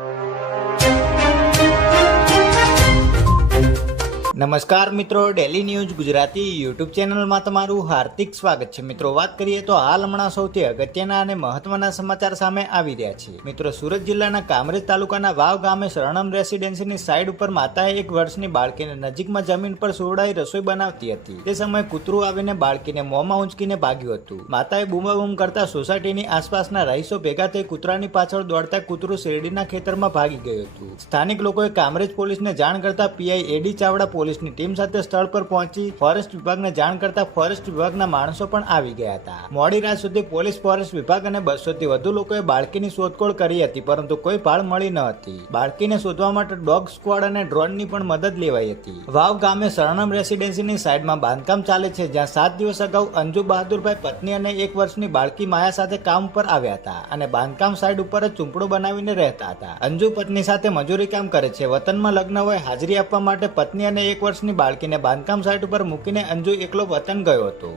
you. નમસ્કાર મિત્રો daily news Gujarati YouTube ચેનલમાં તમારું હાર્દિક સ્વાગત છે. મિત્રો, વાત કરીએ તો હાલ હમણાં સૌથી અગત્યના અને મહત્વના સમાચાર સામે આવી રહ્યા છે. મિત્રો, સુરત જિલ્લાના કામરેજ તાલુકાના વાવ ગામે શરણમ રેસિડેન્સીની સાઈડ ઉપર માતાએ એક વર્ષની બાળકીને નજીકમાં જમીન પર સુવડાઈ રસોઈ બનાવતી હતી. તે સમયે કૂતરું આવીને બાળકીને મોંમાં ઊંચકીને ભાગ્યું હતું. માતાએ બૂમાબૂમ કરતા સોસાયટીની આસપાસના રહીશો ભેગા થઈ કૂતરાની પાછળ દોડતા કૂતરું શેરડીના ખેતરમાં ભાગી ગયું હતું. સ્થાનિક લોકોએ કામરેજ પોલીસને જાણ કરતા પીઆઈ એડી ચાવડા પોલીસની ટીમ સાથે સ્થળ પર પહોંચી ફોરેસ્ટ વિભાગને જાણ કરતા ફોરેસ્ટ વિભાગના માણસો પણ આવી ગયા હતા. મોડી રાત સુધી પોલીસ ફોરેસ્ટ વિભાગ અને બસો થી વધુ લોકોએ બાળકીની શોધખોળ કરી હતી, પરંતુ કોઈ ભાળ મળી ન હતી. બાળકીને શોધવા માટે ડોગ સ્ક્વોડ અને ડ્રોનની પણ મદદ લેવાઈ હતી. વાવ ગામે શરણમ રેસિડેન્સીની સાઈડમાં બાંધકામ ચાલે છે, જ્યાં સાત દિવસ અગાઉ અંજુ બહાદુરભાઈ પત્ની અને એક વર્ષની બાળકી માયા સાથે કામ પર આવ્યા હતા અને બાંધકામ સાઈડ ઉપર જ ઝૂંપડું બનાવીને રહેતા હતા. અંજુ પત્ની સાથે મજૂરી કામ કરે છે, વતનમાં લગ્ન હોય, હાજરી આપવા માટે પત્ની અને એક વર્ષની બાળકીને બાંધકામ સાઇટ ઉપર મૂકીને અંજુ એકલો વતન ગયો હતો.